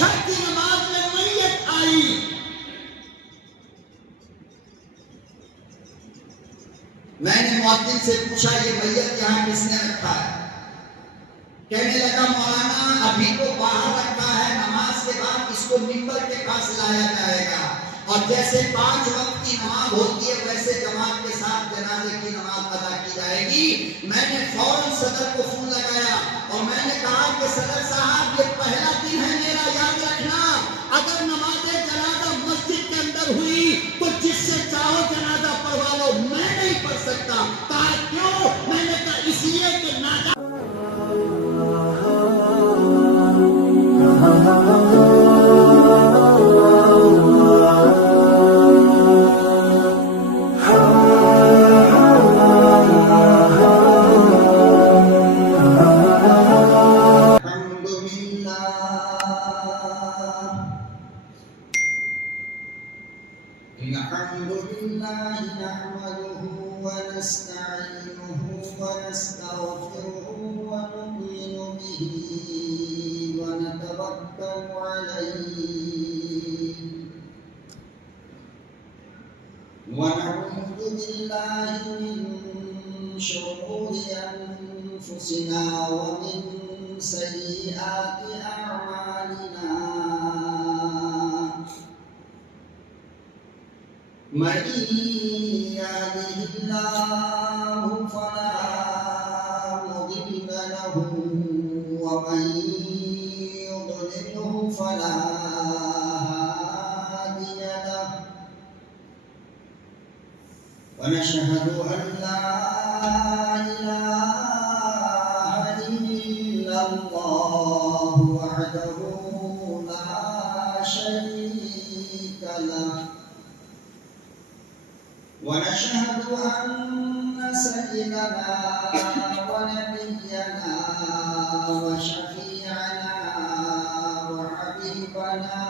عشاء کی نماز میں میت آئی. میں نے مؤذن سے پوچھا یہ میت یہاں کس نے رکھا ہے؟ کہنے لگا مولانا ابھی تو باہر رکھا ہے، نماز کے بعد اس کو ممبر کے پاس لایا جائے گا اور جیسے 5 وقت کی نماز ہوتی ہے ویسے جماعت کے ساتھ جنازے کی نماز ادا کی جائے گی. میں نے فوراً صدر کو فون لگایا اور میں نے کہا کہ صدر صاحب یہ پہلا دن ہے میرا، یاد رکھنا اگر نماز جنازہ مسجد کے اندر ہوئی تو جس سے چاہو جنازہ پڑھوا لو، میں نہیں پڑھ سکتا. کہا کیوں؟ میں نے کہا اس لیے کہ ناجائز ونعوذ بالله من شرور أنفسنا ومن سيئات أعمالنا من يهده الله فلا مضل له ومن يضلله فلا هادي له ونشهد أن لا إله إلا الله وحده لا شريك له ونشهد أن سيدنا ونبينا وشفيعنا وحبيبنا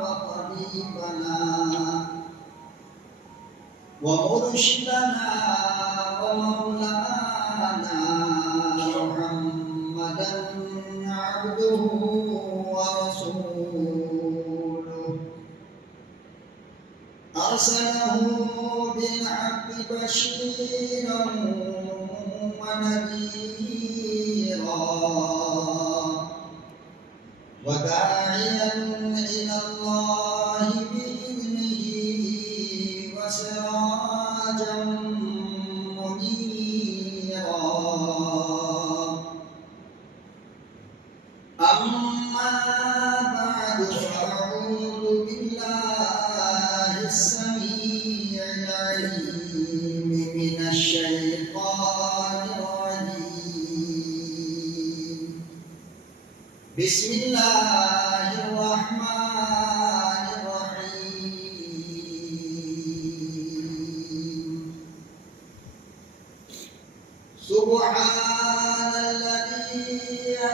وطبيبنا ومرشدنا ومولانا محمدا عبده ورسوله أرسله بالحق بشيرا ونذيرا وداعيا إلى الله بإذنه وسراجا منيرا. أما بعد فأعوذ بالله السميع العليم من الشيطان الرجيم. بسم الله الرحمن الرحيم. سبحان الذي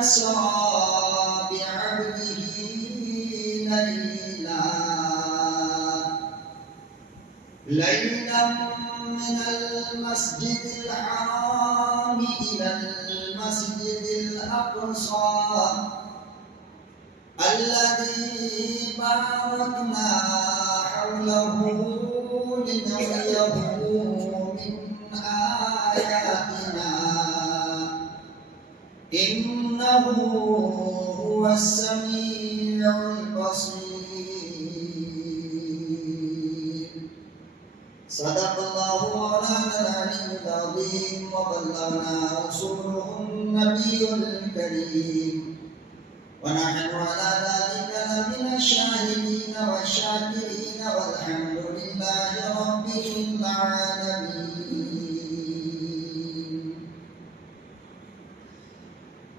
أسرى بعبده ليلا من المسجد الحرام إلى المسجد الأقصى الذي باركنا حوله لنريه من آياتنا إنه هو السميع البصير. صدق الله مولانا العلي العظيم وبلغنا رسوله النبي الكريم ونحن على ذلك لمن الشاهدين والشاكرين والحمد لله رب العالمين.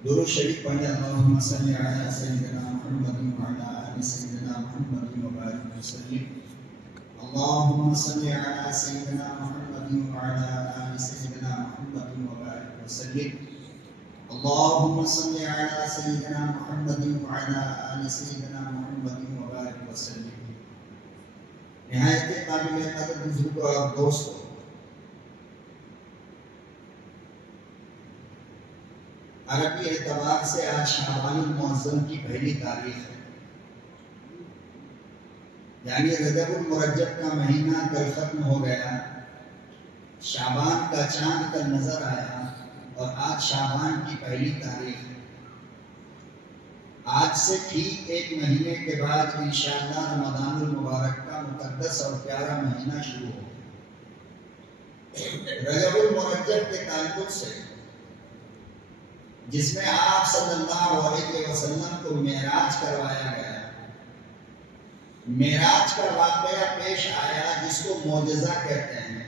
درود شریف پڑھیں. اللهم صل على سيدنا محمد وعلى آل سيدنا محمد وبارك وسلم. اللهم صل على سيدنا محمد وعلى آل سيدنا محمد وبارك وسلم. اللهم صل على سيدنا محمد وعلى آل سيدنا محمد وبارك وسلم. نہایت قابل قدر بزرگ اور دوستو، عربی اعتبار سے آج شعبان المعظم کی پہلی تاریخ ہے. یعنی رجب المرجب کا مہینہ کل ختم ہو گیا، شعبان کا چاند کل نظر آیا اور آج شعبان کی پہلی تاریخ ہے۔ آج سے ٹھیک ایک مہینے کے بعد انشاءاللہ رمضان المبارک کا مقدس اور پیارا مہینہ شروع ہو۔ رجب المرجب کے تعلق سے جس میں آپ صلی اللہ علیہ وسلم کو معراج کروایا گیا، معراج کا واقعہ پیش آیا جس کو معجزہ کہتے ہیں،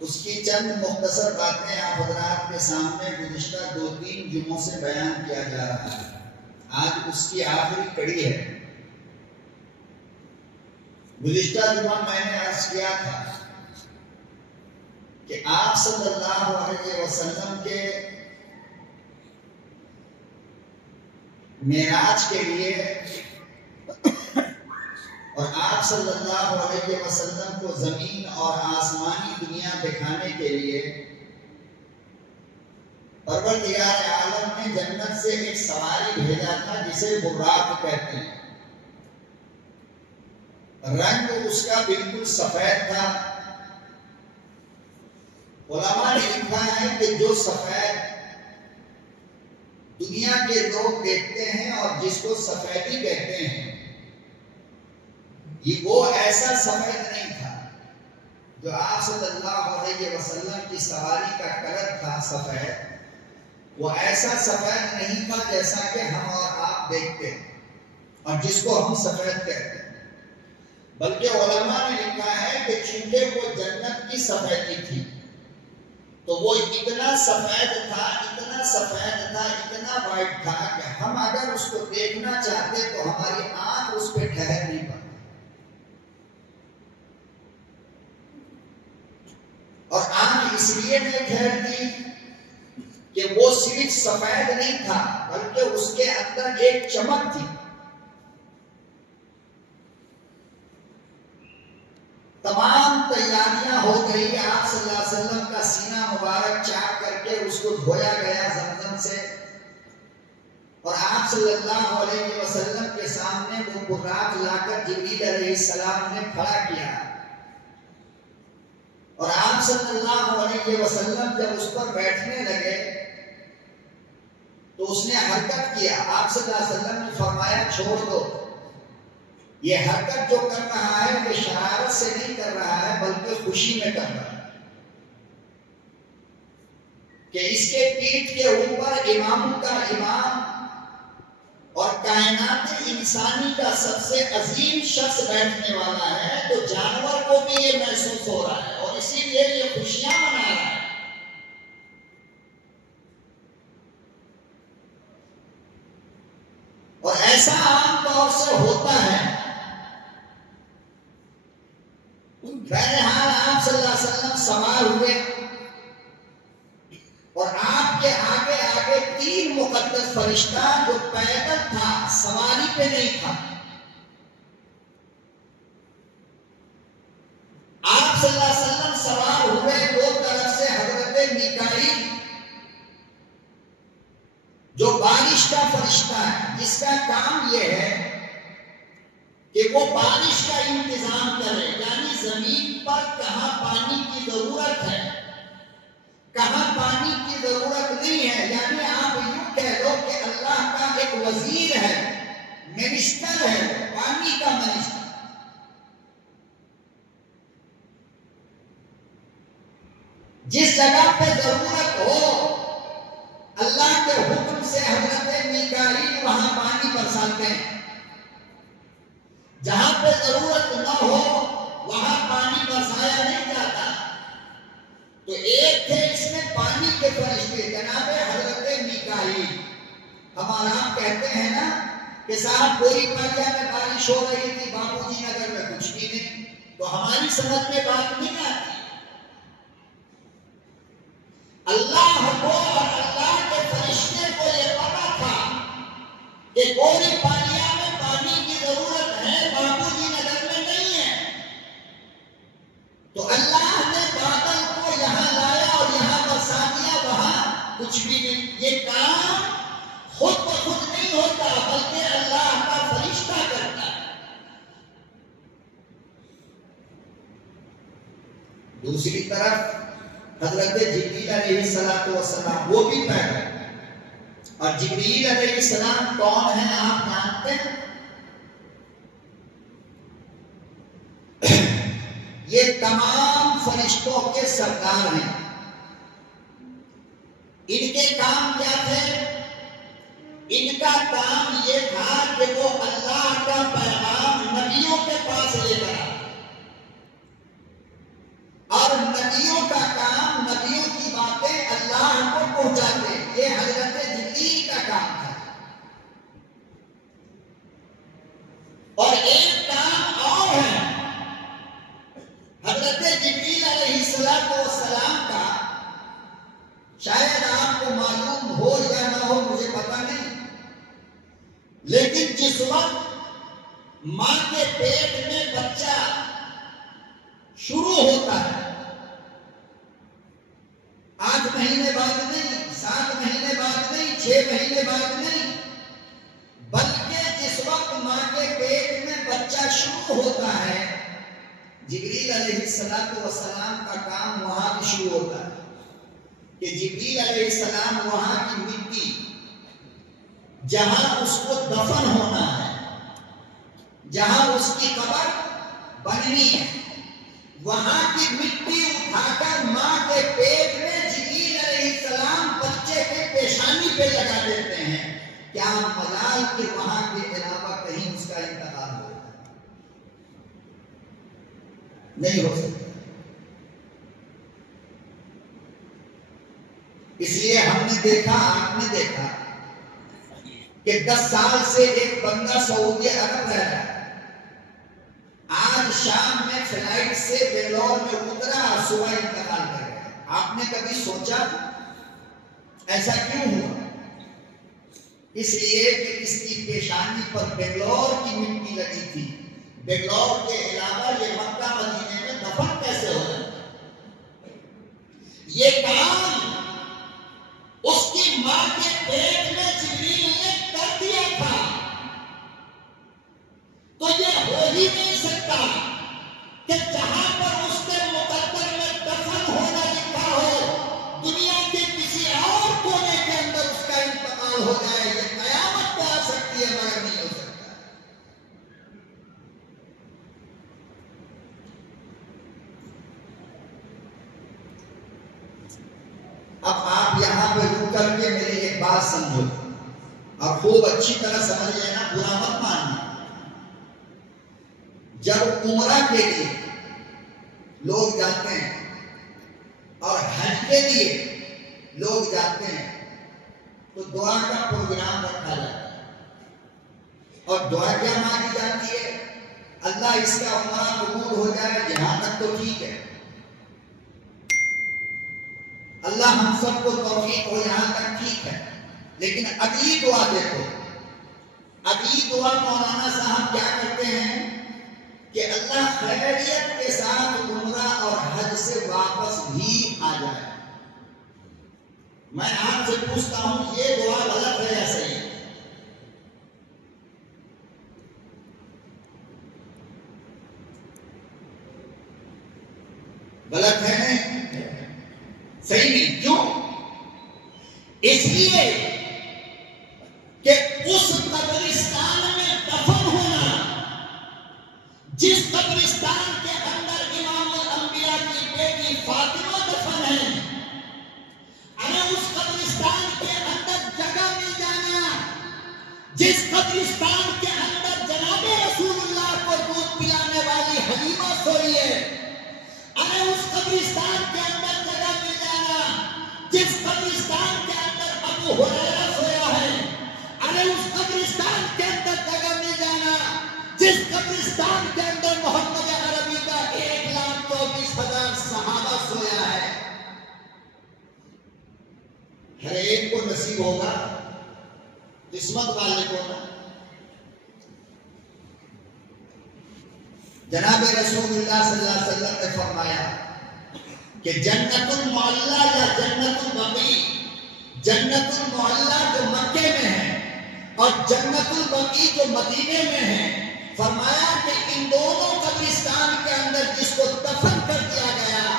اس کی چند مختصر باتیں آپ حضرات کے سامنے گزشتہ 2-3 جمعوں سے بیان کیا جا رہا ہے۔ آج اس کی آخری کڑی ہے۔ گزشتہ جمعہ میں نے عرض کیا تھا کہ آپ صلی اللہ علیہ وسلم کے معراج کے لیے اور آپ صلی اللہ علیہ وسلم کو زمین اور آسمانی دنیا دکھانے کے لیے پروردگار عالم نے جنت سے ایک سواری بھیجا تھا جسے براق کہتے ہیں۔ رنگ اس کا بالکل سفید تھا۔ علماء نے لکھا ہے کہ جو سفید دنیا کے لوگ دیکھتے ہیں اور جس کو سفیدی کہتے ہیں، یہ وہ ایسا سفید نہیں تھا جو آپ صلی اللہ علیہ وسلم کی سواری کا کلر تھا سفید، وہ ایسا سفید نہیں تھا جیسا کہ ہم اور آپ دیکھتے ہیں اور جس کو ہم سفید کہتے ہیں، بلکہ علماء نے لکھا ہے کہ چونکہ وہ جنت کی سفیدی تھی تو وہ اتنا سفید تھا، اتنا سفید تھا، اتنا وائٹ تھا کہ ہم اگر اس کو دیکھنا چاہتے تو ہماری آنکھ اس پہ ٹھہر نہیں پاتی، اور آنکھ اس لیے نہیں ٹھہرتی کہ وہ صرف سفید نہیں تھا بلکہ اس کے اندر ایک چمک تھی۔ تمام تیاریاں ہو گئی، آپ صلی اللہ علیہ وسلم کا سینہ مبارک چاک کر کے اس کو دھویا گیا زمزم سے، اور آپ صلی اللہ علیہ وسلم کے سامنے وہ براق لا کر جبریل علیہ السلام نے کھڑا کیا، اور آپ صلی اللہ علیہ وسلم جب اس پر بیٹھنے لگے تو اس نے حرکت کیا۔ آپ صلی اللہ علیہ وسلم نے فرمایا چھوڑ دو، یہ حرکت جو کر رہا ہے وہ شرارت سے نہیں کر رہا ہے بلکہ خوشی میں کر رہا ہے کہ اس کے پیٹھ کے اوپر امام کا امام اور کائنات انسانی کا سب سے عظیم شخص بیٹھنے والا ہے، تو جانور کو بھی یہ محسوس ہو رہا ہے اور اسی لیے یہ خوشیاں منا رہا ہے۔ اور ایسا عام طور سے ہوتا ہے۔ بہرحال آپ صلی اللہ علیہ وسلم سوار ہوئے اور آپ کے آگے آگے 3 مقدس فرشتہ جو پیدل تھا، سواری پہ نہیں تھا، آپ صلی اللہ علیہ وسلم سوار ہوئے، 2 طرف سے حضرت میکائیل جو بارش کا فرشتہ ہے، جس کا کام یہ ہے کہ وہ بارش کا انتظام کرے، یعنی زمین پر کہاں پانی کی ضرورت ہے، کہاں پانی کی ضرورت نہیں ہے، یعنی آپ یوں کہہ لو کہ اللہ کا ایک وزیر ہے، منسٹر ہے، پانی کا منسٹر۔ جس جگہ پہ ضرورت ہو اللہ کے حکم سے حضرت میکائیل وہاں پانی برساتے ہیں، جہاں پہ ضرورت نہ ہو وہاں پانی برسایا نہیں جاتا۔ تو ایک تھے اس میں پانی کے فرشتے جناب حضرت میکائیل۔ ہمارا آپ کہتے ہیں نا کہ صاحب گوری پالیا میں بارش ہو رہی تھی، بابو جی نگر میں کچھ بھی نہیں، تو ہماری سمجھ میں بات نہیں آتی۔ اللہ کو اور اللہ کے فرشتے کو یہ پتا تھا کہ گوری پالیا میں پانی کی ضرورت ہے، بابو جی نگر میں نہیں ہے، تو اللہ نے بادل کو یہاں لایا اور یہاں برسا دیا، وہاں کچھ بھی نہیں۔ یہ کام خود بخود نہیں ہوتا بلکہ اللہ کا فرشتہ کرتا ہے۔ دوسری طرف حضرت جبریل علیہ السلام وہ بھی پیدا، اور جبریل علیہ السلام کون ہیں آپ جانتے ہیں؟ یہ تمام فرشتوں کے سردار ہیں۔ ان کے کام کیا تھے؟ ان کا کام یہ تھا کہ وہ اللہ کا پیغام نبیوں کے پاس لے کر آئے، اور نبیوں کا کام نبیوں کی باتیں اللہ کو پہنچاتے، یہ حضرت جبریل کا کام تھا۔ اور ایک کام اور ہے حضرت جبریل علیہ السلام کا، شاید آپ کو معلوم ہو یا نہ ہو مجھے پتہ نہیں، لیکن جس وقت ماں کے پیٹ میں بچہ شروع ہوتا ہے، 8 مہینے بعد نہیں، 7 مہینے بعد نہیں، 6 مہینے بعد نہیں، بلکہ جس وقت ماں کے پیٹ میں بچہ شروع ہوتا ہے، جبریل علیہ السلام کا کام وہاں بھی شروع ہوتا ہے کہ جبریل علیہ السلام وہاں کی مٹی جہاں اس کو دفن ہونا ہے، جہاں اس کی قبر بننی ہے، وہاں کی مٹی اٹھا کر ماں کے پیٹ میں جبریل علیہ السلام بچے کے پیشانی پہ لگا دیتے ہیں۔ کیا مجال کہ وہاں کے علاوہ کہیں اس کا انتقال ہو؟ نہیں ہو سکتا۔ اس لیے ہم نے دیکھا، آپ نے دیکھا کہ 10 سال سے ایک بندہ سعودی عرب رہ رہا ہے، آج شام میں فلائٹ سے بنگلور میں اترا اور صبح انتقال کر گیا۔ آپ نے کبھی سوچا ایسا کیوں ہوا؟ اس لیے کہ اس کی پیشانی پر بنگلور کی مٹی لگی تھی۔ بنگلور کے علاوہ یہ مکہ مدینے میں دفن کیسے ہو رہا؟ یہ کام اس کی ماں کے پیٹ میں جبریل نے کر دیا تھا، تو یہ ہو ہی نہیں سکتا کہ جہاں پر اس کے مقدر میں دفن ہونا لکھا ہو، دنیا کے کسی اور کونے کے اندر اس کا انتقال ہو جائے۔ یہ قیامت تو آ سکتی ہے مگر نہیں ہو سکتا۔ اب آپ یہاں پہ رک کر کے میری ایک بات سمجھو اور خوب اچھی طرح سمجھ لینا، برا مت ماننا۔ جب عمرہ کے لیے لوگ جاتے ہیں اور حج کے لیے لوگ جاتے ہیں تو دعا کا پروگرام رکھا جاتا ہے، اور دعا کیا مانگی جاتی ہے؟ اللہ اس کا عمرہ قبول ہو جائے، یہاں تک تو ٹھیک ہے، اللہ ہم سب کو توفیق ہو، یہاں تک ٹھیک ہے، لیکن اگلی دعا دیکھو۔ اگلی دعا مولانا صاحب کیا کرتے ہیں کہ اللہ خیریت کے ساتھ عمرہ اور حج سے واپس بھی آ جائے۔ میں آپ سے پوچھتا ہوں، یہ دعا غلط ہے یا صحیح؟ غلط ہے، صحیح نہیں۔ کیوں؟ اس لیے کہ اس قبرستان میں دفن ہونا، جس قبرستان کے اندر امام الانبیاء کی بیٹی فاطمہ دفن ہے، ارے اس قبرستان کے اندر جگہ مل جانا، جس قبرستان کے اندر جناب رسول اللہ کو دودھ پلانے والی حلیمہ سوئی ہے، ارے اس قبرستان کے اندر جگہ مل جانا، جس قبرستان کے اندر ابو ہریرہ سویا ہے، ارے اس قبرستان کے اندر جگہ مل جانا، جس قبرستان کے اندر محمد عربی کا 1,24,000 صحابہ سویا ہے۔ ہر ایک کو نصیب ہوگا، قسمت والے کو نا۔ جناب رسول اللہ صلی اللہ علیہ وسلم نے فرمایا کہ جنت المعلی یا جنت البقیع، جنت المعلی جو مکے میں ہے اور جنت البقیع جو مدینے میں ہے، فرمایا کہ ان دونوں قبرستان کے اندر جس کو دفن کر دیا گیا،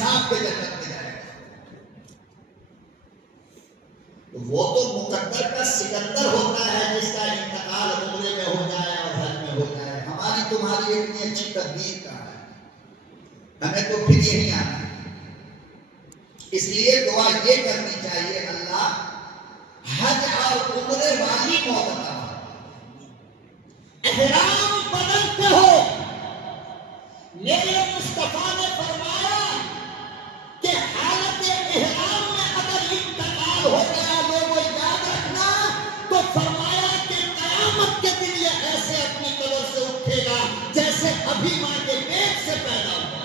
حساب کے جنت میں جائے گا. وہ تو مقدر کا سکندر ہوتا ہے جس کا انتقال عمرے میں ہو جائے اور حج میں ہو جائے. ہماری تمہاری اتنی اچھی تدبیر کا ہے, ہمیں تو پھر یہی آنا ہے. اس لیے دعا یہ کرنی چاہیے, اللہ حج اور عمرے والی موت عطا فرما. احرام بدلتے ہو, میرے مصطفیٰ نے فرمایا کہ حالت احرام میں اگر انتقال ہو گیا, لوگوں یاد رکھنا, تو فرمایا کہ قیامت کے دن یہ ایسے اپنی قبر سے اٹھے گا جیسے ابھی ماں کے پیٹ سے پیدا ہوا.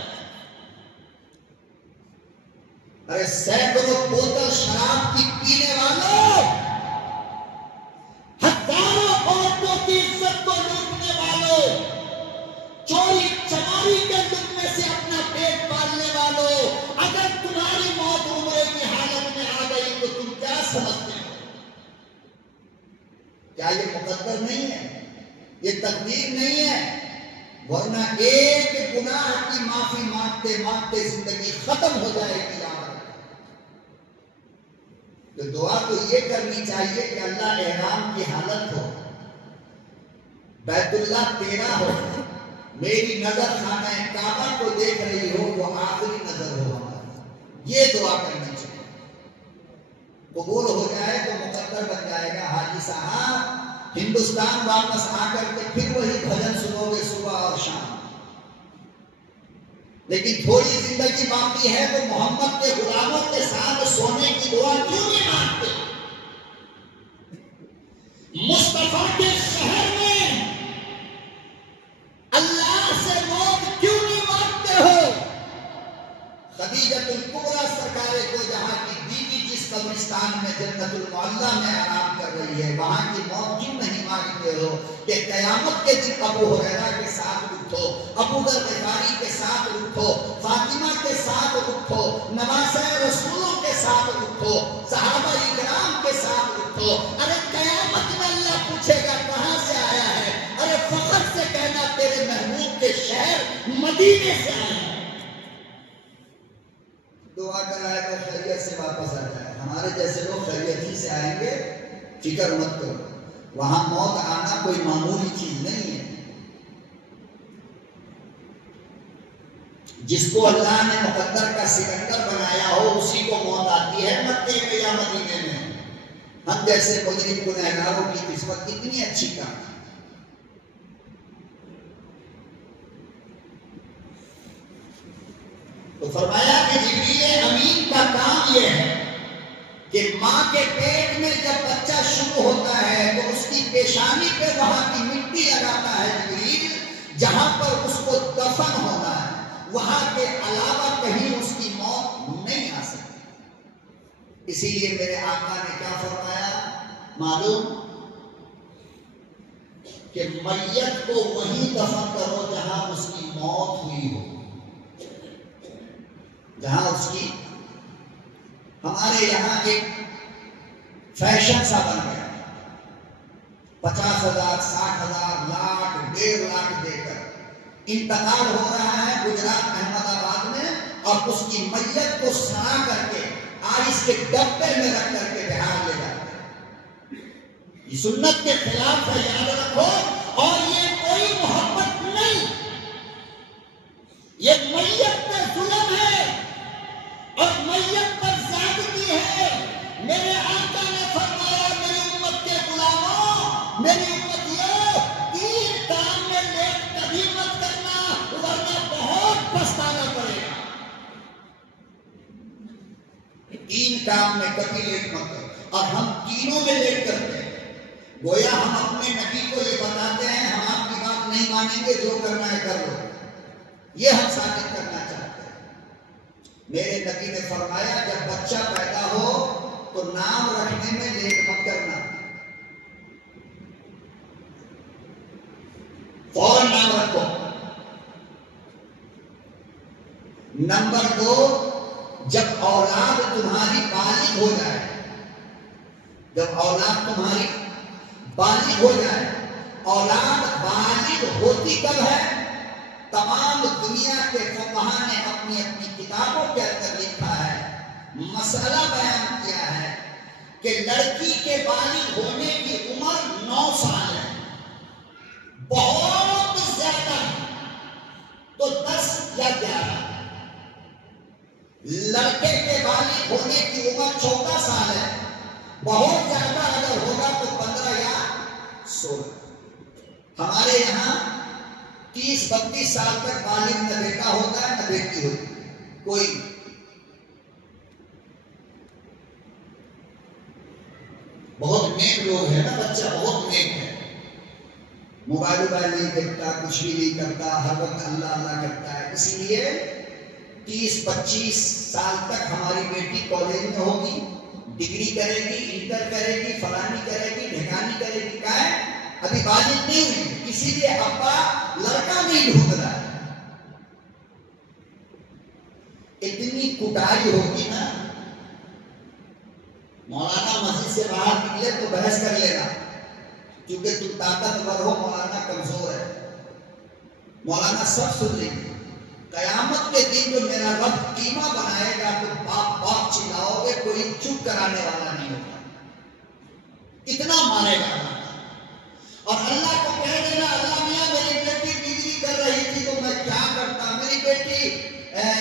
ارے سینکڑوں بوتل شراب کی پینے والوں, ہزاروں عورتوں کی عزت کو لوٹنے والوں, چوری چماری کے لقمے سے اپنا پیٹ پالنے والوں, اگر تمہاری موت عمرے کی حالت میں آ گئی تو تم کیا سمجھتے ہو؟ کیا یہ مقدر نہیں ہے؟ یہ تقدیر نہیں ہے؟ ورنہ ایک گناہ کی معافی مانگتے مانگتے زندگی ختم ہو جائے گی. تو دعا تو یہ کرنی چاہیے کہ اللہ احرام کی حالت ہو, بیت اللہ تیرا ہو, میری نظر خانہ کعبہ کو دیکھ رہی ہو, وہ آخری نظر ہو ہماری. یہ دعا کرنی چاہیے. قبول ہو جائے تو مقدر بن جائے گا. حاجی صاحب ہندوستان واپس آ کر کے پھر وہی بھجن سنو گے صبح اور شام. لیکن تھوڑی زندگی باقی ہے تو محمد کے غلاموں کے ساتھ سونے کی دعا کیوں نہیں مانگتے؟ مصطفیٰ کے شہر میں اللہ سے موت کیوں نہیں مانگتے ہو؟ خدیجۃ الکبریٰ سرکار کو جہاں کی بیوی جس قبرستان میں جنت المعلیٰ میں آرام کر رہی ہے, وہاں کی موت کیوں نہیں مانگتے ہو کہ قیامت کے دن ابو ہریرہ کے ساتھ اٹھو, ابو ذر غفاری کے ساتھ اٹھو, فاطمہ کے ساتھ اٹھو, نواسہ رسولوں کے ساتھ اٹھو, صحابہ اکرام کے ساتھ اٹھو. ارے قیامت میں اللہ پوچھے گا کہاں سے آیا ہے؟ ارے فخر سے کہنا تیرے محبوب کے شہر مدینے سے آیا ہے. دعا کرائے تو خیریت سے واپس آ جائے. ہمارے جیسے لوگ خیریت ہی سے آئیں گے, فکر مت کرو. وہاں موت آنا کوئی معمولی چیز نہیں ہے. جس کو اللہ نے مقدر کا سکندر بنایا ہو اسی کو موت آتی ہے, مکے میں یا مدینے میں. ہم جیسے مجرم گنہگاروں کی قسمت کتنی اچھی کام ہے. تو فرمایا کہ جبریل امین کا کام یہ ہے کہ ماں کے پیٹ میں جب بچہ شروع ہوتا ہے تو اس کی پیشانی پہ وہاں کی مٹی لگاتا ہے جبریل, جہاں پر اس کو دفن ہونا ہے. وہاں کے علاوہ کہیں اس کی موت نہیں آ سکتی. اسی لیے میرے آقا نے کیا فرمایا معلوم؟ کہ میت کو وہیں دفن کرو جہاں اس کی موت ہوئی ہو. جہاں اس کی, ہمارے یہاں ایک فیشن سا بن گیا, 50,000 60,000 لاکھ 1.5 لاکھ دے کر انتقال ہو رہا ہے گجرات احمد آباد میں, اور اس کی میت کو سڑا کر کے آئس کے ڈبے میں رکھ کر کے بہار لے جاتے ہیں. یہ سنت کے خلاف ہے, یاد رکھو. اور یہ کوئی محبت نہیں, یہ میت پہ ظلم ہے اور میت پر زیادتی ہے. میرے آقا نے فرمایا میری امت کے غلاموں, میری امتیوں, 3 کام میں لیٹ کبھی مت کرنا ورنہ بہت پچھتانا پڑے گا. 3 کام میں کبھی لیٹ مت کرو. اور ہم تینوں میں لیٹ کرتے ہیں. گویا ہم اپنے نبی کو یہ بتاتے ہیں ہم آپ کی بات نہیں مانیں گے, جو کرنا ہے کر لو. یہ ہم ثابت کرنا چاہتے ہیں. میرے نبی نے فرمایا جب بچہ پیدا ہو تو نام رکھنے میں لیٹ مت کرنا, فوراً نام رکھو. نمبر 2, جب اولاد تمہاری بالغ ہو جائے, جب اولاد تمہاری بالغ ہو جائے. اولاد بالغ ہوتی کب ہے؟ تمام دنیا کے فقہا نے اپنی اپنی کتابوں کے اندر لکھا ہے، مسئلہ بیان کیا ہے کہ لڑکی کے بالغ ہونے کی عمر 9 سال ہے، بہت زیادہ تو 10 یا 11، لڑکے کے بالغ ہونے کی عمر 14 سال ہے، بہت زیادہ اگر ہوگا تو 15 یا 16۔ ہمارے یہاں 30-32 سال تک بالغ نہ بیٹا ہوتا ہے نہ بیٹی ہوتی ہے، کوئی بہت نیک لوگ ہیں نا، بچہ بہت نیک ہے، موبائل نہیں دیکھتا، کچھ بھی نہیں کرتا، ہر وقت اللہ اللہ کرتا ہے، اسی لیے 30-25 سال تک ہماری بیٹی کالج میں ہوگی، ڈگری کرے گی، انٹر کرے گی، فلانی کرے گی، ڈھکانی کرے گی، کیا ہے ابھی بالغ نہیں ہوئی، اسی لیے ابا لڑکا نہیں ڈھونڈ رہا ہے۔ اتنی کٹائی ہوگی نا، مولانا مسجد سے باہر نکلے تو بحث کر لینا، کیونکہ تم طاقتور ہو، مولانا کمزور ہے، مولانا سب سن لیں گے۔ قیامت کے دن جو میرا رب قیمہ بنائے گا تو باپ باپ چلاؤ گے، کوئی چپ کرانے والا نہیں ہوگا، اتنا مارے گا۔ اور اللہ کو کہہ دینا، اللہ میاں میری بیٹی ڈگری کر رہی تھی تو میں کیا کرتا، میری بیٹی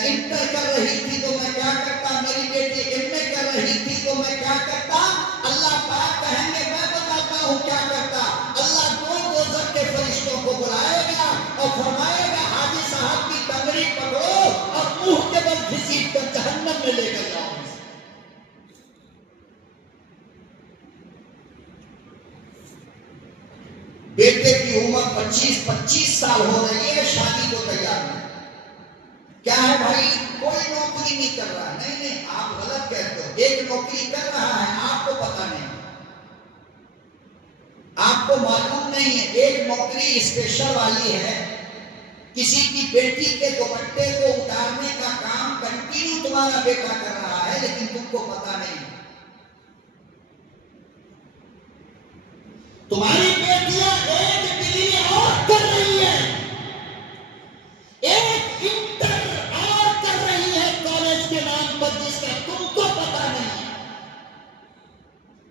انٹر کر رہی تھی تو میں کیا کرتا، میری بیٹی ایم اے کر رہی تھی تو میں کیا کرتا۔ اللہ پاک کہیں گے میں بتاتا ہوں کیا کرتا۔ اللہ دوزخ کے فرشتوں کو بلائے گا اور فرمائے گا حاجی صاحب کی ٹنگڑی پکڑو اور منہ کے بل گھسیٹ کر جہنم میں لے کر جاؤ۔ بیٹے کی عمر 25 سال ہو رہی ہے، شادی کو تیار ہے، کیا ہے بھائی کوئی نوکری نہیں کر رہا، نہیں آپ غلط کہتے ہو، ایک نوکری کر رہا ہے، آپ کو پتا نہیں، آپ کو معلوم نہیں ہے، ایک نوکری اسپیشل والی ہے، کسی کی بیٹی کے دوپٹے کو اتارنے کا کام کنٹینیو تمہارا بیٹا کر رہا ہے، لیکن تم کو پتا نہیں۔ تمہاری بیٹیاں ایک ڈگری اور کر رہی ہیں، ایک انٹر اور کر رہی ہے کالج کے نام پر، جس کا تم کو پتا نہیں،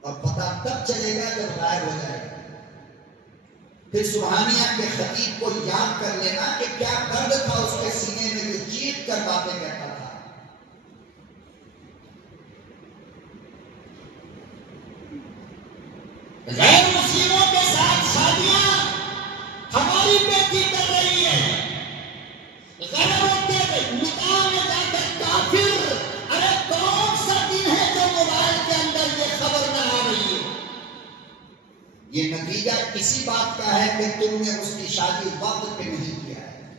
اور پتا تب چلے گا جب غائب ہو جائے گا۔ پھر سبحانیہ کے خطیب کو یاد کر لینا کہ کیا درد تھا اس کے سینے میں جو چیخ کر باتیں کہتا تھا۔ غیر مسلموں کے ساتھ شادیاں ہماری بیٹی کر رہی ہے، غیروں کے نکاح میں جا کر کافر، ارے کون سا دن ہے جو موبائل کے اندر یہ خبر نہ آ رہی ہے؟ یہ نتیجہ اسی بات کا ہے کہ تم نے اس کی شادی وقت پہ نہیں کیا ہے،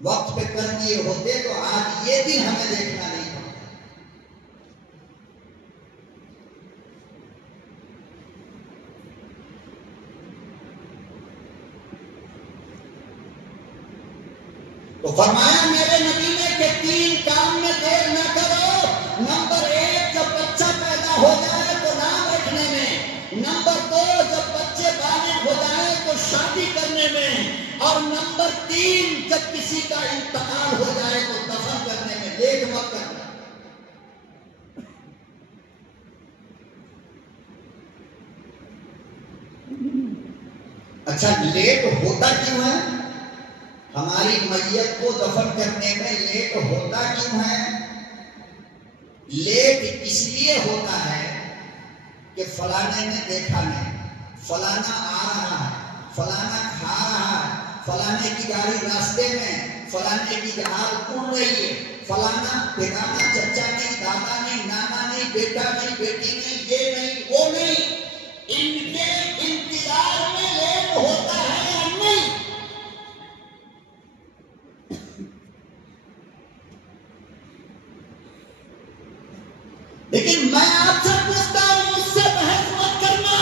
وقت پہ کر دیے ہوتے تو آج یہ دن ہمیں دیکھنا نہیں پڑتا۔ تو فرمایا میرے نبی نے کہ 3 کام میں دیر نہ کرو۔ نمبر 1 جب بچہ پیدا ہو جائے تو نام رکھنے میں، نمبر 2 جب بچے بالغ ہو جائیں تو شادی کرنے میں، اور نمبر 3 جب کسی کا انتقال ہو جائے تو دفن کرنے میں، لیٹ مت کرنا۔ اچھا لیٹ ہوتا کیوں ہے؟ ہماری میت کو دفن کرنے میں لیٹ ہوتا کیوں ہے؟ لیٹ اس لیے ہوتا ہے کہ فلانے نے دیکھا نہیں، فلانا آ رہا ہے، فلانا کھا رہا ہے، فلانے کی گاڑی راستے میں، فلانے کی جہاز اڑ رہی ہے، فلانا ٹھکانا چچا نہیں، دادا نہیں، نانا نہیں، بیٹا نہیں، بیٹی نہیں، یہ نہیں وہ نہیں، ان کے انتظار میں لیٹ ہوتا ہے یا نہیں؟ لیکن میں آپ سے پوچھتا ہوں، مجھ سے بحث مت کرنا۔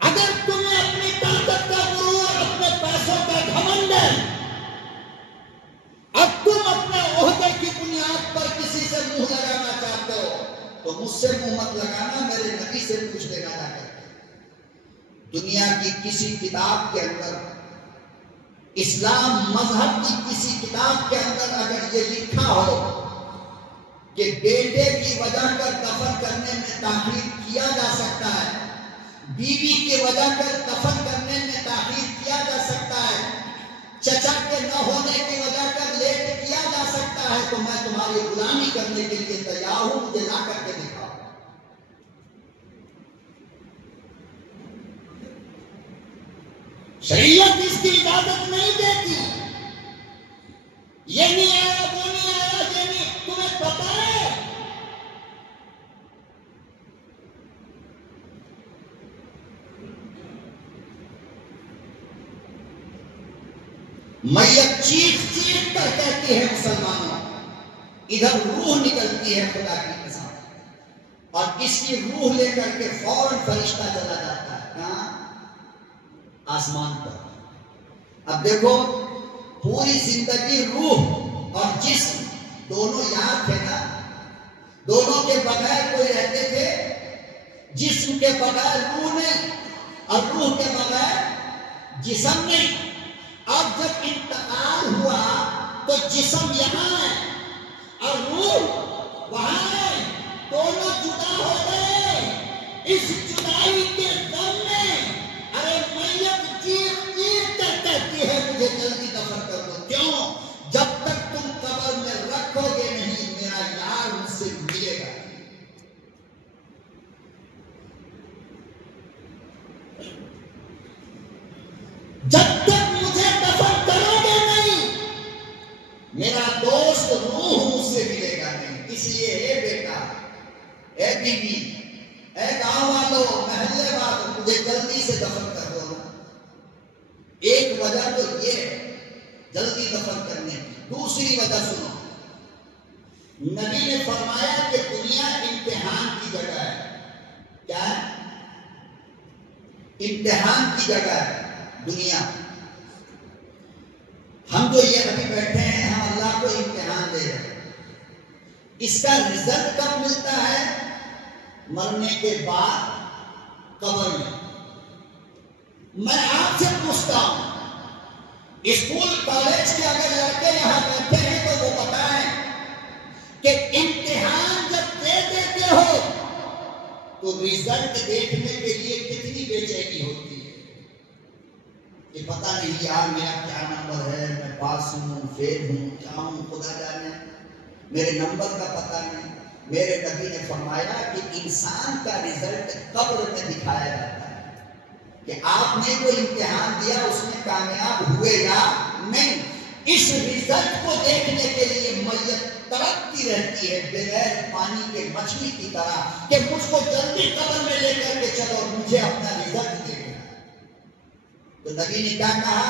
اگر تمہیں اپنی طاقت کا غرور، اپنے پیسوں کا گھمنڈ ہے، اب تم اپنے عہدے کی بنیاد پر کسی سے منہ لگانا چاہتے ہو تو مجھ سے منہ مت لگانا، میرے نبی سے پوچھ لینا جا کر۔ دنیا کی کسی کتاب کے اندر اسلام مذہب کی کسی کتاب کے اندر اگر یہ لکھا ہو کہ بیٹے کی وجہ کر دفن کرنے میں تاخیر کیا جا سکتا ہے، بیوی کی وجہ کر دفن کرنے میں تاخیر کیا جا سکتا ہے، چچا کے نہ ہونے کی وجہ کر لیٹ کیا جا سکتا ہے، تو میں تمہاری غلامی کرنے کے لیے تیار ہوں، مجھے لا کر کے دکھاؤ۔ شریعت اس کی اجازت نہیں دیتی، یہ نہیں آیا وہ نہیں آیا، یہ نہیں، تمہیں پتا ہے میت چیخ چیخ کر کہتی ہے مسلمانوں، ادھر روح نکلتی ہے خدا کی قسم، اور اس کی روح لے کر کے فوراً فرشتہ چلا جاتا ہے کہاں؟ آسمان پر۔ اب دیکھو، پوری زندگی روح اور جسم دونوں یاد تھے نا، دونوں کے بغیر کوئی رہتے تھے؟ جسم کے بغیر روح نہیں، اور روح کے بغیر جسم نہیں۔ اب جب انتقال ہوا تو جسم یہاں ہے اور روح وہاں ہے، دونوں جدا ہو گئے۔ اس جدائی کے غم میں ارے میت چیخ چیخ کر کہتی ہے مجھے جلدی دفن کر دو۔ کیوں؟ جب تک تم قبر میں رکھو گے نہیں میرا یار مجھ سے ملے گا۔ جب تک مجھے دفن کرو گے نہیں میرا دوست روح مجھ سے ملے گا نہیں۔ اس لیے اے بیٹا، اے بیوی، اے گاؤں والوں، محلے والوں، مجھے جلدی سے دفن کر دو۔ ایک وجہ تو یہ ہے جلدی دفن کرنے کی۔ دوسری وجہ سنو، نبی نے فرمایا کہ دنیا امتحان کی جگہ ہے۔ کیا ہے؟ امتحان کی جگہ ہے دنیا۔ ہم جو یہ ابھی بیٹھے ہیں ہم اللہ کو امتحان دے رہے ہیں، اس کا رزلٹ کب ملتا ہے؟ مرنے کے بعد قبر میں۔ میں آپ سے پوچھتا ہوں، اسکول کالج کے اگر لڑکے یہاں بیٹھے ہیں تو وہ بتائیں کہ امتحان جب دے دیتے ہو تو رزلٹ دیکھنے کے لیے کتنی بے چینی ہوتی ہے کہ پتہ نہیں یار میرا کیا نمبر ہے، میں پاس ہوں فیل ہوں کیا ہوں، خدا جانے، میرے نمبر کا پتہ نہیں۔ میرے نبی نے فرمایا کہ انسان کا رزلٹ قبر میں دکھایا جاتا ہے کہ آپ نے جو امتحان دیا اس میں کامیاب ہوئے یا نہیں۔ اس رزلٹ کو دیکھنے کے لیے میت تڑپتی رہتی ہے بغیر پانی کے مچھلی کی طرح کہ مجھ کو جلدی قبر میں لے کر کے چلو، مجھے اپنا رزلٹ دیکھنا۔ تو نبی نے کیا کہا؟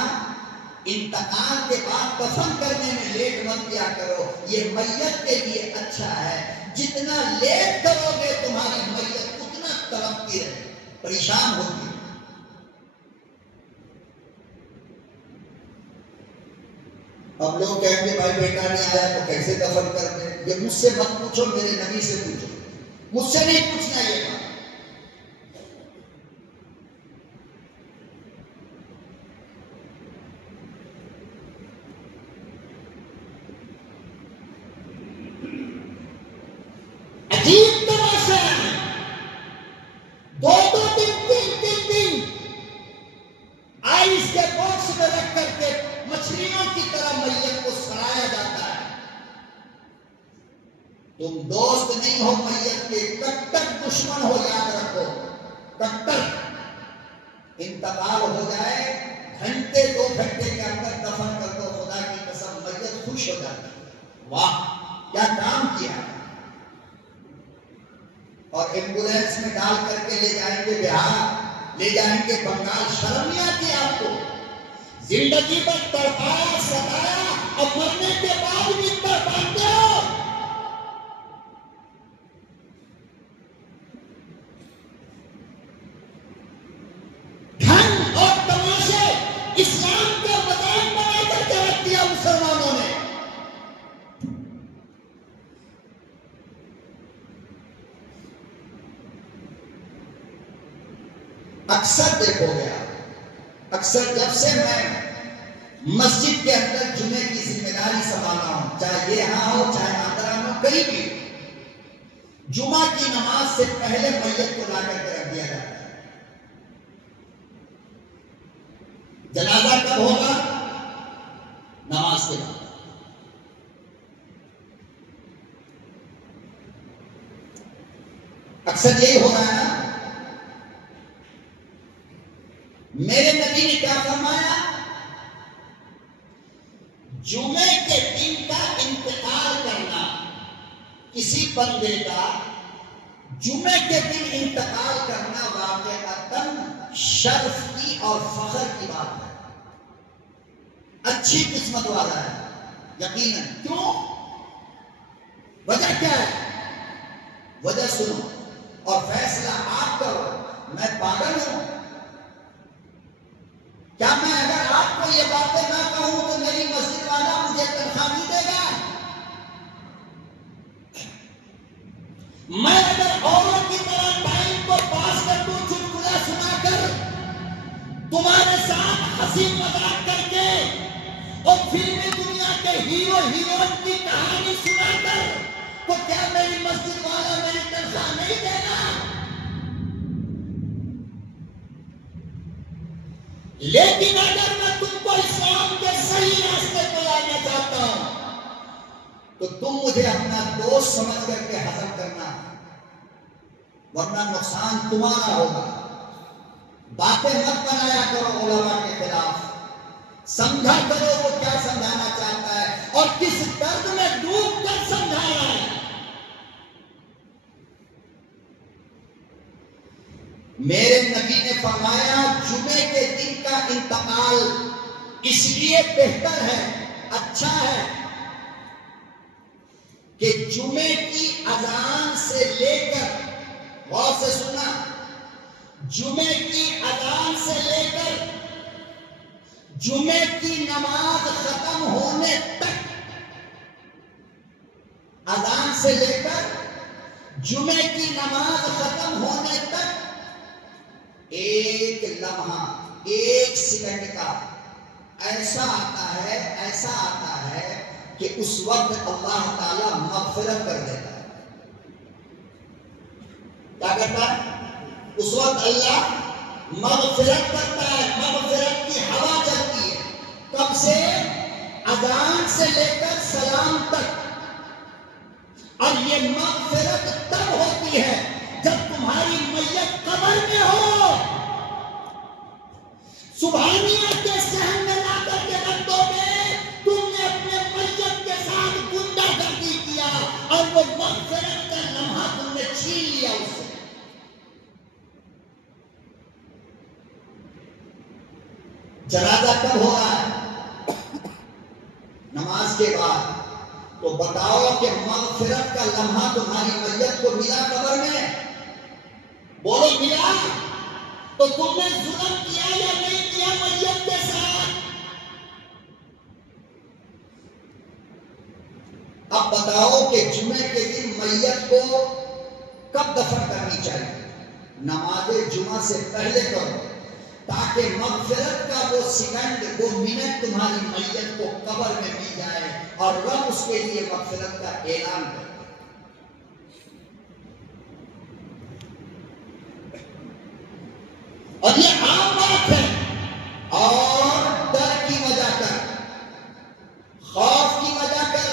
انتقال کے بعد دفن کرنے میں لیٹ مت کیا کرو، یہ میت کے لیے اچھا ہے۔ جتنا لیٹ کرو گے تمہاری میت اتنا تڑپتی رہے، پریشان ہوگی۔ اب لوگ کہیں گے بھائی بیٹا نہیں آیا تو کیسے دفن کر دیں؟ یہ مجھ سے مت پوچھو، میرے نبی سے پوچھو، مجھ سے نہیں پوچھنا یہ بات۔ عجیب تماشا ہے، دو دو تین دن آئس کے باکس میں رکھ کر کے مچھلیوں کی طرح میت کو سڑایا جاتا ہے۔ تم دوست نہیں ہو میت کے، کٹر دشمن ہو، یاد رکھو، کٹر۔ انتقال ہو جائے گھنٹے دو گھنٹے کے اندر دفن کر دو، خدا کی قسم میت خوش ہو جاتی ہے، واہ کیا کام کیا۔ اور ایمبولینس میں ڈال کر کے لے جائیں گے بہار، لے جائیں گے بنگال، شرم نہیں آتی آپ کو؟ زندگی پر تڑپایا ستایا اور مرنے کے بعد بھی تڑپاتے ہو۔ دھن اور تماشے اسلام کا مذاق بنا کر کے رکھ دیا مسلمانوں نے۔ اکثر دیکھو گے آپ، اکثر جب سے میں مسجد کے اندر جمعے کی ذمہ داری سنبھالنا ہو، چاہے یہ یہاں ہو چاہے آندرا ہو، کہیں بھی جمعہ کی نماز سے پہلے میت کو لا کر کے رکھ دیا جاتا ہے۔ جنازہ کب ہوگا؟ نماز کے بعد۔ اکثر یہی ہو رہا ہے نا۔ میرے نبی نے کیا فرمایا؟ جمعے کے دن کا انتقال کرنا، کسی بندے کا جمعے کے دن انتقال کرنا واقعتاً شرف کی اور فخر کی بات ہے، اچھی قسمت والا ہے یقیناً۔ کیوں؟ وجہ کیا ہے؟ وجہ سنو اور فیصلہ آپ کرو۔ میں پاگل ہوں کیا؟ میں اگر آپ کو یہ باتیں نہ کہوں تو میری مسجد والا مجھے تنخواہ نہیں دے گا؟ میں اگر اوروں کی طرح ٹائم کو پاس کر دوں، چٹکلا سنا کر، تمہارے ساتھ ہنسی مذاق کر کے اور فلمی دنیا کے ہیرو ہیروئن کی کہانی سنا کر، تو کیا میری مسجد والا میری تنخواہ نہیں دے گا؟ لیکن اگر میں تم کو اسلام کے صحیح راستے پہ لانا چاہتا ہوں تو تم مجھے اپنا دوست سمجھ کر کے حاصل کرنا، ورنہ نقصان تمہارا ہوگا۔ باتیں مت بنایا کرو علماء کے خلاف، سمجھا کرو وہ کیا سمجھانا چاہتا ہے اور کس درد میں ڈوب کر سمجھا رہا ہے۔ میرے نبی نے فرمایا جمعے کے دن کا انتقال اس لیے بہتر ہے، اچھا ہے کہ جمعے کی اذان سے لے کر، غور سے سننا، جمعے کی اذان سے لے کر جمعے کی نماز ختم ہونے تک، اذان سے لے کر جمعے کی نماز ختم ہونے تک ایک لمحہ، ایک سیکنڈ کا ایسا آتا ہے کہ اس وقت اللہ تعالیٰ مغفرت کر دیتا ہے۔ کیا کرتا ہے؟ اس وقت اللہ مغفرت کرتا ہے، مغفرت کی ہوا چلتی ہے۔ کب سے؟ اذان سے لے کر سلام تک۔ اور یہ مغفرت تب ہوتی ہے جب تمہاری میت قبر میں ہو، سبحانیہ کے صحن میں لا کر کے رکھ دو گے، تم نے اپنے میت کے ساتھ گنڈا گردی کیا اور وہ مغفرت کا لمحہ تم نے چھین لیا اس سے۔ جنازہ کب ہو رہا ہے؟ نماز کے بعد۔ تو بتاؤ کہ مغفرت کا لمحہ تمہاری میت کو ملا قبر میں؟ بولو ملا؟ تو تم نے ظلم کیا یا نہیں کیا میت کے ساتھ؟ اب بتاؤ کہ جمعے کے دن میت کو کب دفن کرنی چاہیے؟ نماز جمعہ سے پہلے کرو، تاکہ مغفرت کا وہ سیکنڈ، وہ منٹ تمہاری میت کو قبر میں مل جائے اور رب اس کے لیے مغفرت کا اعلان کرے۔ اور یہ عام بات ہے، اور ڈر کی وجہ کر، خوف کی وجہ کر،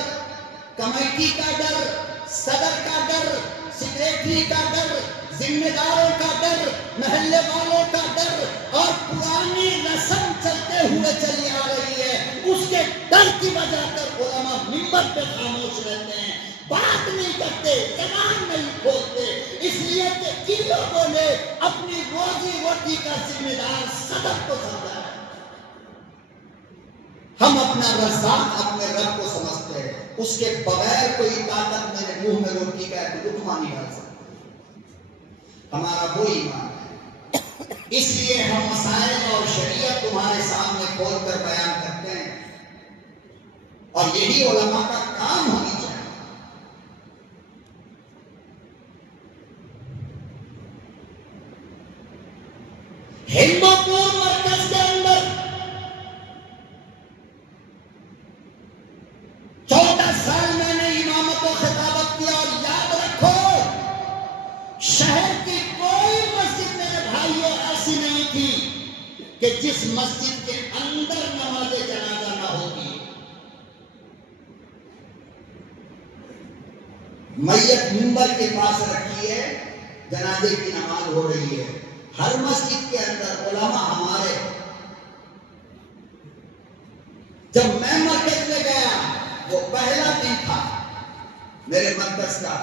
کمیٹی کا ڈر، صدر کا ڈر، سیکریٹری کا ڈر، ذمہ داروں کا ڈر، محلے والوں کا ڈر، اور پرانی رسم چلتے ہوئے چلی آ رہی ہے، اس کے ڈر کی وجہ کر علماء منبر پہ خاموش رہتے ہیں، بات نہیں کرتے، زبان نہیں کھولتے، اس لیے کہ جن لوگوں نے اپنی روزی روٹی کا ذمہ دار صدر کو سمجھا ہے۔ ہم اپنا رزاق اپنے رب کو سمجھتے ہیں، اس کے بغیر کوئی طاقت میرے منہ میں روٹی کا لقمہ نہیں ڈال سکتا۔ ہمارا وہ ایمان ہے، اس لیے ہم مسائل اور شریعت تمہارے سامنے کھول کر بیان کرتے ہیں، اور یہی علماء کا کام ہونی چاہیے۔ ہندوپور مرکز کے اندر کہ کوئی مسجد میرے بھائیوں ایسی نہیں تھی کہ جس مسجد کے اندر نماز جنازہ نہ ہوتی. میت منبر کے پاس رکھی ہے, جنازے کی نماز ہو رہی ہے. ہر مسجد کے اندر علماء ہمارے, جب میں مرکز میں گیا وہ پہلا دن تھا میرے مرکز کا,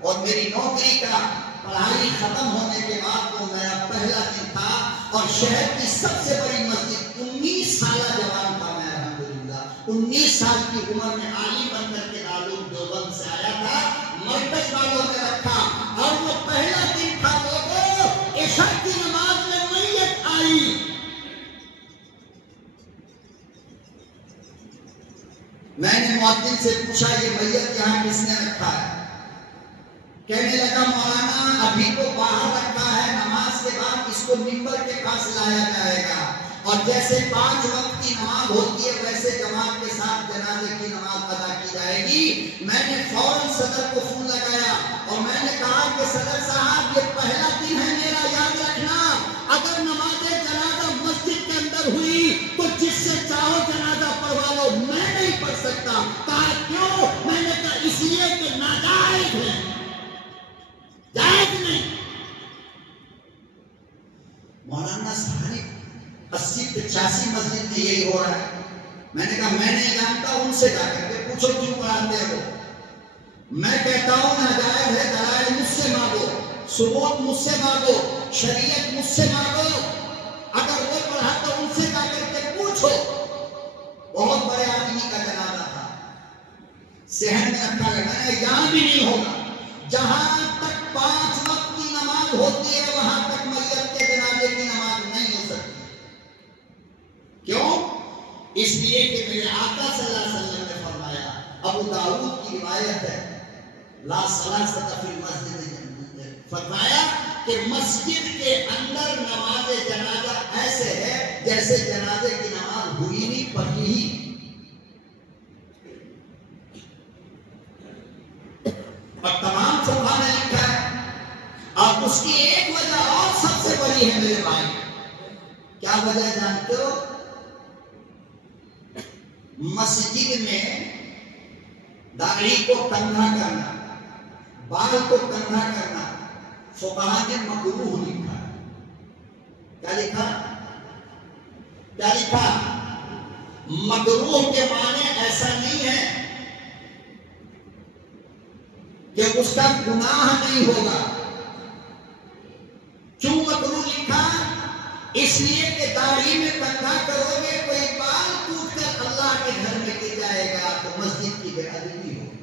اور میری نوکری کا پڑھائی ختم ہونے کے بعد وہ میرا پہلا دن تھا, اور شہر کی سب سے بڑی مسجد 19 سالہ جوان تھا میں الحمدللہ. 19 سال کی عمر میں عالم بن کر کے دارالعلوم دیوبند سے آیا تھا, مرکز والوں نے رکھا, اور وہ پہلا دن تھا. لوگوں عشاء کی نماز میں میت آئی, میں نے مؤذن سے پوچھا یہ میت یہاں کس نے رکھا ہے؟ کہنے لگا مولانا ابھی تو باہر رکھا ہے, نماز کے بعد اس کو منبر کے پاس لایا جائے گا, اور جیسے 5 وقت کی نماز ہوتی ہے ویسے جماعت کے ساتھ جنازے کی نماز ادا کی جائے گی. میں نے فوراً صدر کو فون لگایا اور میں نے کہا کہ صدر صاحب یہ پہلا دن ہے میرا, یاد رکھنا اگر نماز جنازہ مسجد کے اندر ہوئی تو جس سے چاہو جنازہ پڑھوا لو, میں نہیں پڑھ سکتا. کہا کیوں؟ میں نے کہا اس لیے کہ ناجائز ہے, جائز نہیں. مولانا صاحب 80-85 مسجد میں یہی ہو رہا ہے. میں نے کہا میں نہیں جانتا, ان سے جا کر کے پوچھو کیوں پڑھاتے ہو. میں کہتا ہوں ناجائز ہے, دلائل مجھ سے مانگو, ثبوت مجھ سے مانگو, شریعت مجھ سے مانگو. اگر وہ پڑھا تو ان سے جا کر کے پوچھو. بہت بڑے آدمی کا جنازہ تھا, صحن میں رکھا گیا. میں نے یہاں بھی نہیں ہوگا, جہاں تک 5 وقت کی نماز ہوتی ہے وہاں تک میت کے جنازے کی نماز نہیں ہو سکتی. کیوں؟ اس لیے کہ میرے آقا صلی اللہ علیہ وسلم نے فرمایا, ابو داؤد کی روایت ہے, لا صلاۃ فی المسجد, فرمایا کہ مسجد کے اندر نماز جنازہ ایسے ہے جیسے جنازے کی نماز ہوئی نہیں, پڑھی ہی. اور تمام صفحہ میں لکھا ہے, اور اس کی ایک وجہ اور سب سے بڑی ہے میرے بھائی. کیا وجہ جانتے ہو؟ مسجد میں داڑھی کو کندھا کرنا, بال کو کندھا کرنا فقہا نے مکروہ لکھا. کیا لکھا؟ کیا لکھا؟ مکروہ کے معنی ایسا نہیں ہے کہ اس کا گناہ نہیں ہوگا. کیوں مکروہ لکھا؟ اس لیے کہ داڑھی میں کندھا کرو گے, کوئی بال ٹوٹ کر اللہ کے گھر میں گر جائے گا تو مسجد کی بے ادبی ہوگی.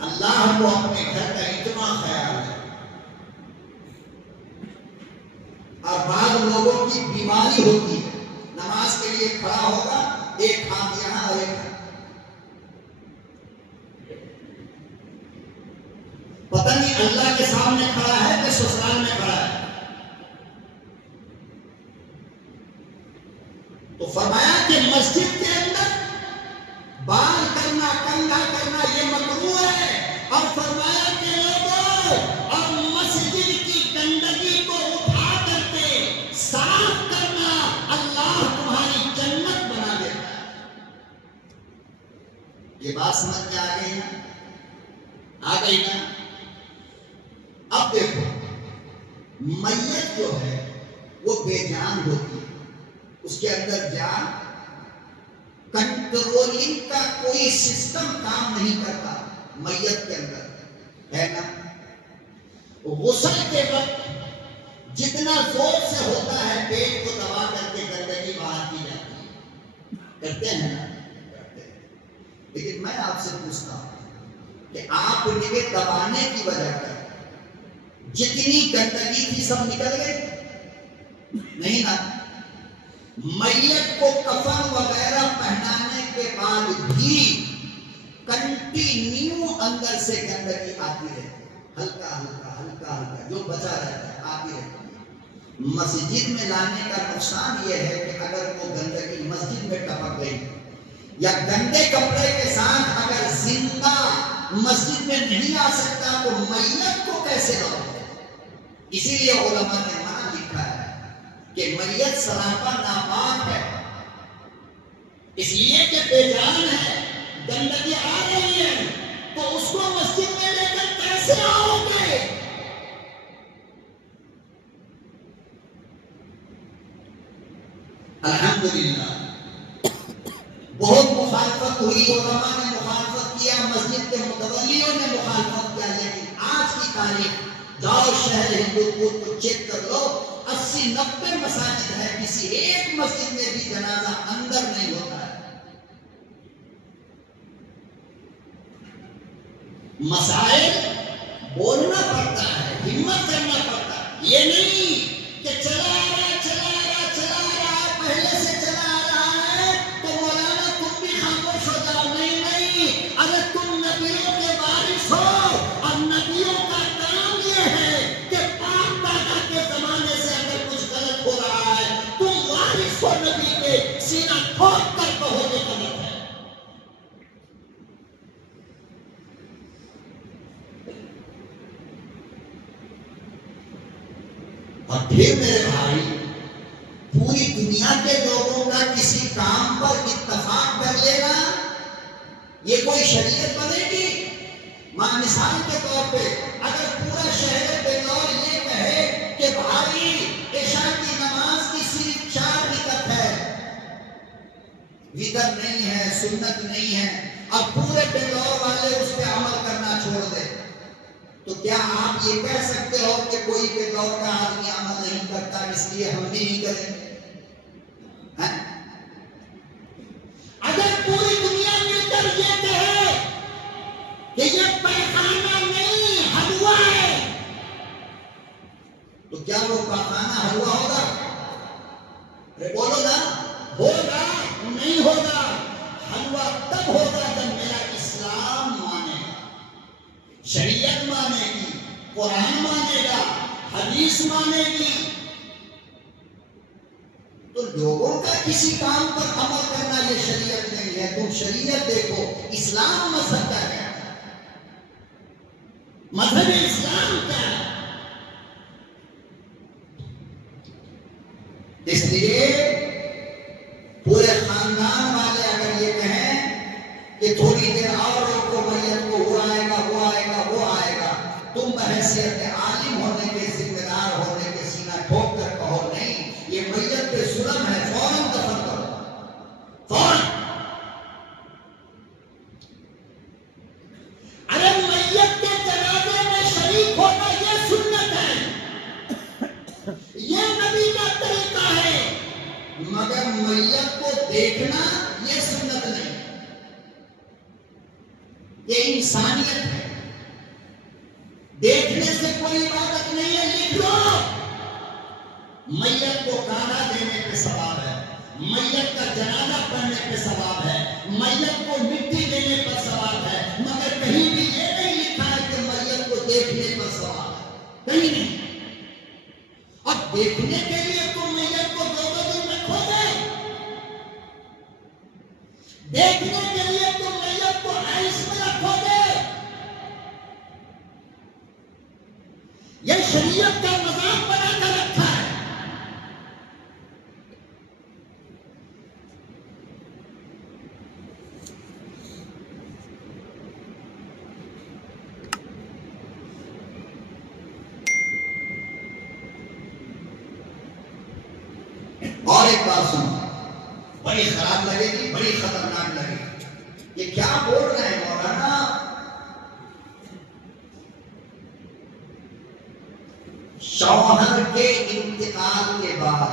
اللہ کو اپنے گھر کا اتنا خیال ہے, اور بعض لوگوں کی بیماری ہوتی ہے, نماز کے لیے کھڑا ہوگا, ایک ہاتھ یہاں اور ایک پتہ نہیں اللہ کے سامنے کھڑا ہے کہ سسرال میں کھڑا ہے. تو فرمایا کہ مسجد کے اندر بال کرنا, کندھا کرنا یہ مکروہ ہے. اور فرمایا کہ لوگوں, اور مسجد کی گندگی کو اٹھا کر کے صاف کرنا, اللہ تمہاری جنت بنا دیتا ہے. یہ بات سمجھ میں آ گئی نا؟ آ گئی نا؟ اب دیکھو, میت جو ہے وہ بے جان ہوتی ہے, اس کے اندر جان, کنٹرولنگ کا کوئی سسٹم کام نہیں کرتا میت کے اندر, ہے نا؟ غسل کے وقت جتنا زور سے ہوتا ہے پیٹ کو دبا کر کے گندگی باہر کی جاتی ہے, کرتے ہیں نا؟ کرتے ہیں. لیکن میں آپ سے پوچھتا ہوں کہ آپ نے دبانے کی وجہ سے جتنی گندگی تھی سب نکل گئی نہیں نا؟ میت کو کفن وغیرہ پہنانے کے بعد بھی کنٹینیو اندر سے گندگی آتی رہتی ہے, ہلکا ہلکا ہلکا ہلکا جو بچا رہتا ہے آتی رہتی ہے. مسجد میں لانے کا نقصان یہ ہے کہ اگر وہ گندگی مسجد میں ٹپک گئی, یا گندے کپڑے کے ساتھ اگر زندہ مسجد میں نہیں آ سکتا تو میت کو کیسے لاؤ؟ اسی لیے علماء نے منع لکھا ہے کہ میت سراپا ناپاک ہے، اس لیے کہ بے جان ہے، گندگی آ رہی ہے، تو اس کو مسجد میں لے کر کیسے آؤ گے؟ الحمدللہ بہت مخالفت ہوئی، علماء نے مخالفت کیا، مسجد کے متولیوں نے مخالفت کیا، لیکن آج کی تاریخ جاؤ شہر ہندوپور کو چیک کر لو، 80-90 مساجد ہے، کسی ایک مسجد میں بھی جنازہ اندر نہیں ہوتا ہے۔ مسائل بولنا پڑتا ہے، ہمت کرنا پڑتا ہے، یہ نہیں کہ چلا رہا پہلے سے چلا آ رہا ہے تو مولانا تم بھی خاموش ہو جاؤ، نہیں، اگر تم نبیوں کے وارث ہو، اور نبیوں کا کام یہ ہے کہ باپ دادا کے زمانے سے اگر کچھ غلط ہو رہا ہے، تم وارث ہو نبی کے، سینہ ٹھوک کر کہو یہ غلط ہے۔ اور پھر میرے بھائی، پوری دنیا کے لوگوں کا کسی کام پر اتفاق کر لینا، یہ کوئی شریعت بنے گی؟ مثال کے طور پہ اگر پورا شہر بنگلور یہ کہے کہ بھائی عشاء کی نماز کی صرف 4 رکعت ہے، وتر نہیں ہے، سنت نہیں ہے، اب پورے بنگلور والے اس پہ عمل کرنا چھوڑ دے، تو کیا آپ یہ کہہ سکتے ہو کہ کوئی بنگلور کا آدمی عمل نہیں کرتا اس لیے ہم بھی نہیں کریں گے؟ اگر پوری دنیا مل کر یہ کہے کہ یہ پخانہ نہیں حلوہ ہے، تو کیا وہ پخانہ حلوہ ہوگا؟ بولو نا، ہوگا؟ نہیں ہوگا۔ حلوہ تب ہوگا جب میرا اسلام مانے گا، شریعت مانے گی، قرآن مانے گا، حدیث مانے گی۔ تو لوگوں کا کسی کام پر عمل کرنا یہ شریعت نہیں ہے۔ تم شریعت دیکھو، اسلام مذہب کیا ہے، مذہب اسلام کیا ہے۔ اس لیے پورے خاندان والے اگر یہ کہیں کہ تھوڑی دیر اور روکو میت کو، وہ آئے گا، تم بحیثیت عالم ہونے کے، ذمہ دار ہونے کے سینہ ٹھوک کر کہو نہیں، یہ میت پہ ظلم ہے، فوراً دفن کرو، فوراً۔ ارے میت کے جنازے میں شریک ہونا یہ سنت ہے، یہ نبی کا طریقہ ہے، مگر میت کو دیکھنا یہ سنت نہیں، یہ انسانیت ہے۔ دیکھنے سے کوئی عبادت نہیں ہے، لکھ لو۔ میت کو کانا دینے پہ ثواب ہے، میت کا جنازہ پڑھنے پہ ثواب ہے، میت کو مٹی دینے پر ثواب ہے، مگر کہیں بھی یہ نہیں لکھا ہے کہ میت کو دیکھنے پر ثواب ہے، کہیں نہیں۔ اب دیکھنے کے لیے تم میت کو 2 دن رکھو گے، دیکھنے کے لیے تم میت کو آئس میں رکھو گے، یہ شریعت کا نظام بنا کر رکھا ہے۔ اور ایک بات سنو، بڑی خراب لگے گی، بڑی خطرناک لگے گی، یہ کیا بول رہے ہیں مولانا؟ شوہر کے انتقال کے بعد،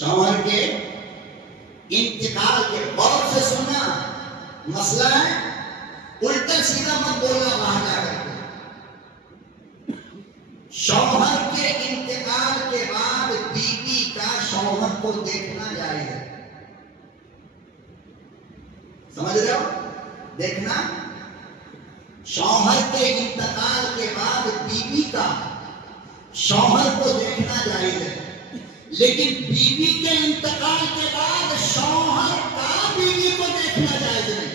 شوہر کے انتقال کے غور سے سننا، مسئلہ ہے، الٹا سیدھا مت بولنا باہر جا کر کے۔ شوہر کے انتقال کے بعد بیوی کا شوہر کو دیکھنا جائز ہے، سمجھ رہے ہو؟ دیکھنا، شوہر کے انتقال کے بعد بیوی کا شوہر کو دیکھنا جائز ہے، لیکن بیوی کے انتقال کے بعد شوہر کا بیوی کو دیکھنا جائز نہیں.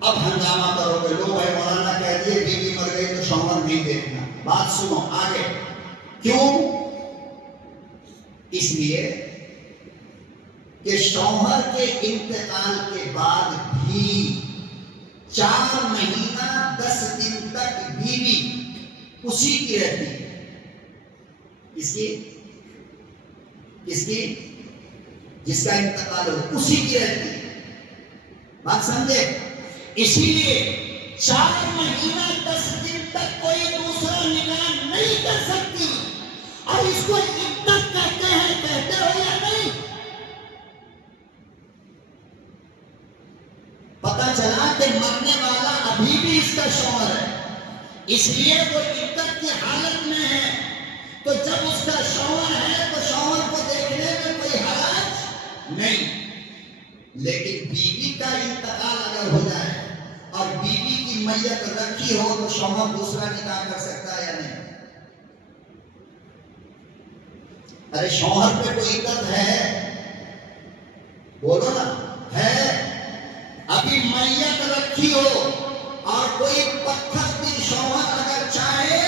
اب ہنگامہ کرو گے لو بھائی مولانا کہہ دیے بیوی مر گئی تو شوہر نہیں دیکھنا. بات سنو آگے. کیوں؟ اس لیے کہ شوہر کے انتقال کے بعد بھی 4 مہینہ 10 دن تک بیوی اسی کی رہتی ہے. کس کی؟ کس کی؟ جس کا انتقال ہو اسی کی رہتی ہے. بات سمجھے؟ اسی لیے 4 مہینہ 10 دن تک کوئی دوسرا نکاح نہیں کر سکتی. اور اس کو عدت کہتے ہیں. کہتے ہو یا نہیں؟ پتا چلا کہ مرنے والا ابھی بھی اس کا شوہر ہے، اس لیے وہ عدت کی حالت میں ہے. تو جب اس کا شوہر ہے تو شوہر کو دیکھنے میں کوئی حرج نہیں. لیکن بیوی کا انتقال اگر ہو جائے اور بیوی کی میت رکھی ہو تو شوہر دوسرا نکاح کر سکتا ہے یا نہیں؟ ارے شوہر پہ کوئی عدت ہے؟ بولو نا. ہے. ابھی میت رکھی ہو اور کوئی پتھر بھی شوہر اگر چاہے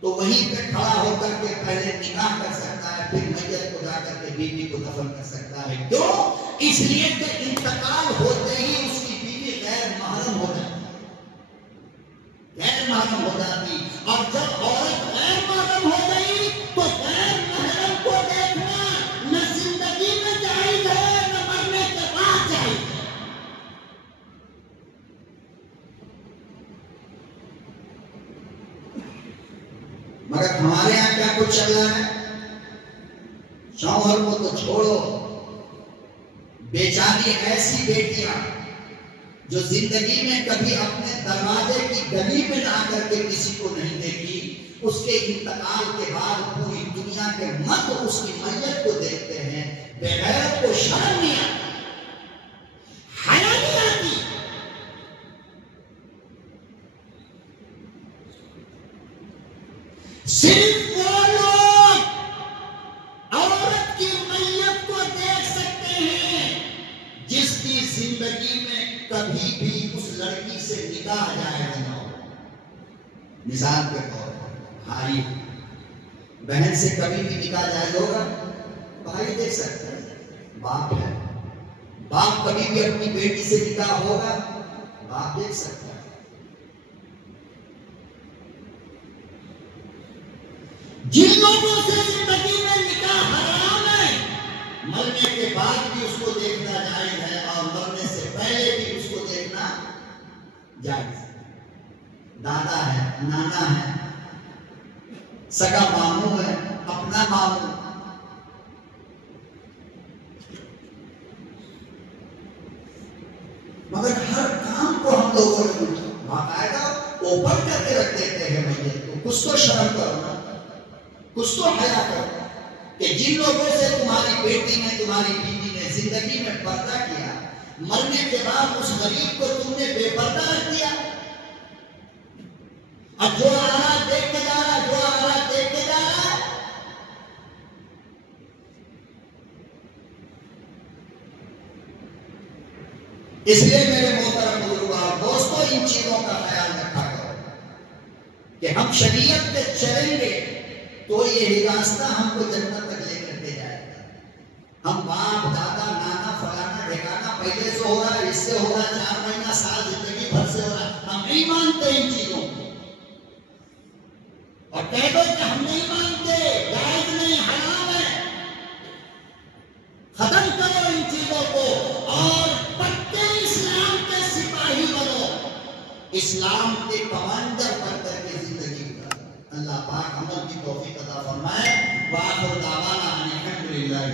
تو وہیں پہ کھڑا ہو کر کے پہلے نکاح کر سکتا ہے، پھر میت کو جا کر کے بیوی کو دفن کر سکتا ہے. کیوں؟ اس لیے کہ انتقال ہوتے ہی اس کی بیوی غیر محرم ہو جاتی. غیر محرم ہو جاتی. اور جب عورت غیر محرم ہو گئی تو غیر محرم کو دیکھنا نہ زندگی میں جائز ہے نہ مرنے کے بعد جائز ہے. مگر ہمارے یہاں کیا کچھ چل رہا ہے؟ شوہر کو تو چھوڑو، بیچاری ایسی بیٹیاں جو زندگی میں کبھی اپنے دروازے کی گلی میں آ کر کے کسی کو نہیں دیکھی، اس کے انتقال کے بعد پوری دنیا کے مرد اس کی میت کو دیکھتے ہیں. بغیر کو شرم نہیں آتی، حیا نہیں آتی. صرف وہ لوگ عورت کی میت کو دیکھ سکتے ہیں جس کی زندگی میں کبھی بھی اس لڑکی سے نکاح جائز نہ ہو. مثال کے طور پر بھائی بہن سے کبھی بھی نکاح جائز ہوگا؟ بھائی دیکھ سکتے ہیں. باپ ہے، باپ کبھی بھی اپنی بیٹی سے نکاح ہوگا؟ باپ دیکھ سکتا ہے. جن لوگوں سے زندگی میں نکاح حرام ہے مرنے کے بعد بھی اس کو دیکھنا جائز ہے اور مرنے سے پہلے بھی اس کو دیکھنا جائز ہے. دادا ہے، نانا ہے، سگا ماموں ہے، اپنا ماموں. مگر ہر کام کو ہم لوگوں نے باقاعدہ اوپن کر کے رکھ دیتے ہیں. میت کو کچھ تو شرم کرو نا، کچھ تو حیا کرو. کہ جن لوگوں سے تمہاری بیٹی نے، تمہاری بیوی نے زندگی میں پردہ کیا، مرنے کے بعد اس غریب کو تم نے بے پردہ رکھ دیا. اب جو آ رہا دیکھ کے جا رہا، جو آ رہا دیکھ کے جا رہا. اس لیے میرے محترم بزرگوں اور دوستوں ان چیزوں کا خیال رکھا کرو کہ ہم شریعت پہ چلیں گے تو یہ راستہ ہم کو جنت تک لے کر کے جائے گا. ہم باپ دادا نانا فلانا ٹھکانا پہلے سے ہو رہا ہے، اس سے ہو رہا ہے، 4 مہینہ سال زندگی بھر سے ہو رہا ہے، ہم نہیں مانتے ان چیزوں کو. اور کہہ دو کہ ہم نہیں مانتے، جائز نہیں، حرام ہے. ختم کرو ان چیزوں کو اور پکے اسلام کے سپاہی بنو، اسلام کے کمانڈر بن کر کے زندگی گزارو. اللہ پاک عمل کی توفیق عطا فرمائے. وآخر دعوانا ان الحمد للہ.